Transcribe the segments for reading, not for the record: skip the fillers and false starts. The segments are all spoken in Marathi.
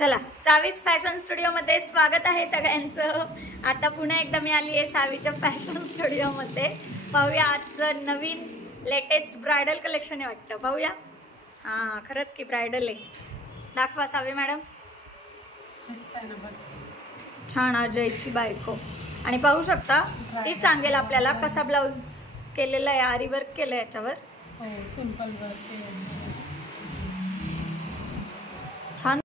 चला, सावीच फॅशन स्टुडिओ मध्ये स्वागत आहे सगळ्यांचं। आता पुन्हा एकदा मी आली आहे सावीच्या फॅशन स्टुडिओ मध्ये। पाहूया आजचं नवीन लेटेस्ट ब्रायडल कलेक्शन आहे वाटतं। पाहूया। हां, खरंच की ब्रायडल आहे। दाखवा सावी मॅडम। छान, अजयची बायको। आणि पाहू शकता ती सांगेल आपल्याला कसा ब्लाउज केलेला आहे, आरी वर्क केलं याच्यावर। हो, सिंपल वर्क छान।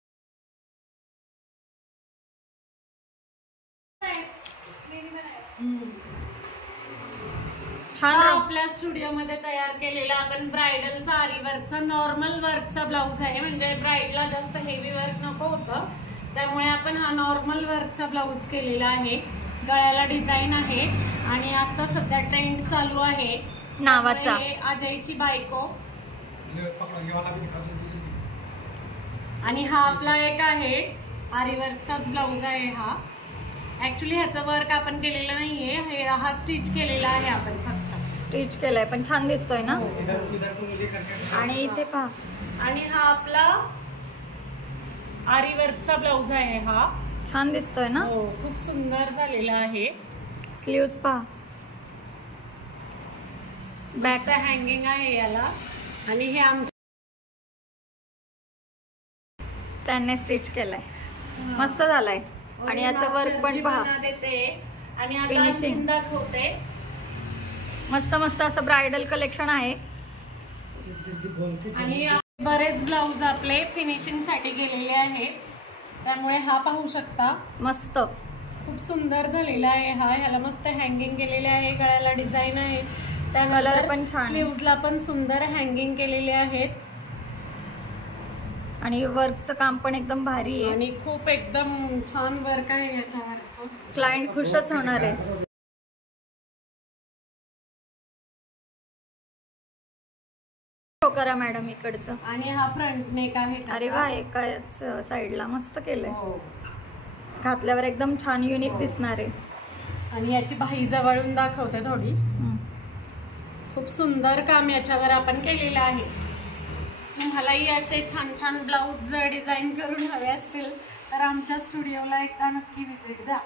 छान आपल्या स्टुडिओ मध्ये तयार केलेला आपण ब्रायडलचा आरी वर्कचा नॉर्मल वर्कचा ब्लाउज आहे। म्हणजे ब्राइडला जास्त हेवी वर्क नको होतं, त्यामुळे आपण हा नॉर्मल वर्कचा ब्लाउज केलेला आहे। गळ्याला डिझाईन आहे आणि आता सध्या ट्रेंड चालू आहे नावाचा अजयची बायको। आणि हा आपला एक आहे आरी वर्कचाच ब्लाउज आहे हा। ऍक्च्युली ह्याचं वर्क आपण केलेलं नाहीये, हा स्टिच केलेला आहे आपण, फक्त स्टिच केलाय, पण छान दिसतोय ना। आणि इथे पहा, आणि हा आपला आरी वर्कचा ब्लाउज आहे। हा छान दिसतोय ना। हो, खूप सुंदर झालेला आहे। स्लीव्स पहा, बॅक हँगिंग आहे याला। आणि हे आमच्या त्यांनी स्टिच केलाय, मस्त झालाय। आणि याचं वर्क पण पहा, देते आणि आता फिनिशिंग दाखवते। मस्त मस्त असं ब्रायडल कलेक्शन आहे। आणि बरेच ब्लाउज आपले फिनिशिंग साठी गेलेले आहेत, त्यामुळे हा पाहू शकता, मस्त खूप सुंदर झालेला आहे हा। ह्याला मस्त हँगिंग केलेले आहे, गळ्याला डिझाईन आहे, त्या कलर पण छान, स्लीव्हजला पण सुंदर हँगिंग केलेले आहेत। आणि वर्कचं काम पण एकदम भारी आहे आणि खूप एकदम छान वर्क आहे याच्यावरचं। क्लायंट खुशच होणार आहे। करा मॅडम इकडचं। आणि हा फ्रंट नेक आहे। अरे वा, एकाच साईडला मस्त केलंय। हो, घातल्यावर एकदम छान युनिक दिसणार आहे। आणि याची बाही जवळून दाखवते थोडी। खूप सुंदर काम याच्यावर आपण केलेलं आहे। तुम्हालाही असे छान छान ब्लाउज डिझाईन करून हवे असतील तर आमच्या स्टुडिओला एकदा नक्की व्हिजिट द्या।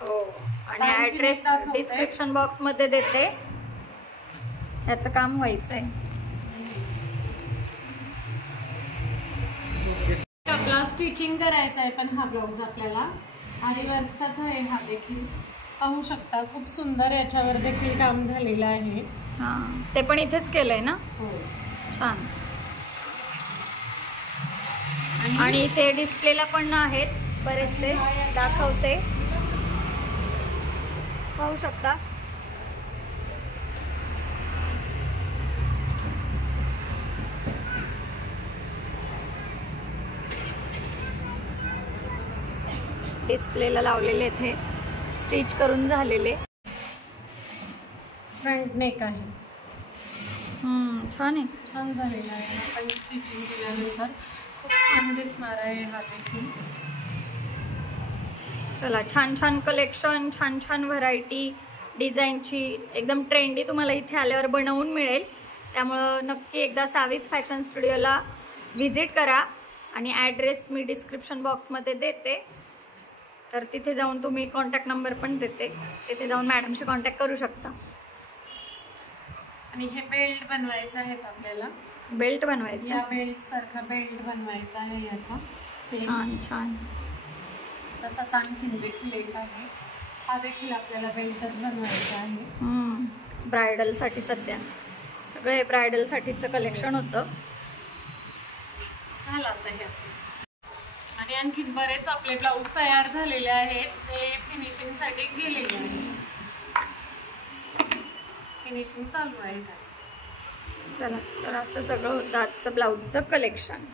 हो, आणि ऍड्रेस डिस्क्रिप्शन बॉक्स मध्ये देते। ह्याचं काम व्हायचंय। आपला स्टिचिंग करायचा आहे, पण हा ब्लाउज आपल्याला आरी वर्कचाच आहे। हा देखील पाहू शकता, खूप सुंदर याच्यावर देखील काम झालेलं आहे। हा, ते पण इथेच केलंय ना। हो, छान। आणि ते डिस्प्लेला पण आहेत बरेचसे, दाखवते, पाहू शकता। डिस्प्लेला लावलेले इथे स्टिच करून झालेले। फ्रंट नेक आहे। छान आहे, छान झालेला आहे। आपण स्टिचिंग केल्यानंतर खूप छान दिसणार आहे हा देखील। चला, छान छान कलेक्शन, छान छान व्हरायटी डिझाईनची एकदम ट्रेंडी तुम्हाला इथे आल्यावर बनवून मिळेल। त्यामुळं नक्की एकदा सावीज फॅशन स्टुडिओला व्हिजिट करा। आणि ॲड्रेस मी डिस्क्रिप्शन बॉक्समध्ये देते, तर तिथे जाऊन तुम्ही कॉन्टॅक्ट नंबर पण देते, तिथे जाऊन मॅडमशी कॉन्टॅक्ट करू शकता। आणि हे बेल्ट बनवायचं आहे आपल्याला। बेल्ट बनवायचा, या बेल्ट सारखा बेल्ट बनवायचा आहे याचा। छान छान। तसाच आणखीन देखील एक आहे, हा देखील आपल्याला बेल्टच बनवायचा आहे। ब्रायडलसाठी सध्या सगळे ब्रायडलसाठीचं कलेक्शन होतं। झालं आता हे। आणि आणखीन बरेच आपले ब्लाऊज तयार झालेले आहेत, ते फिनिशिंग साठी गेलेले आहेत। फिनिशिंग चालू आहे त्याचं। चला, तर असं सगळं होतं आजचं ब्लाऊजचं कलेक्शन।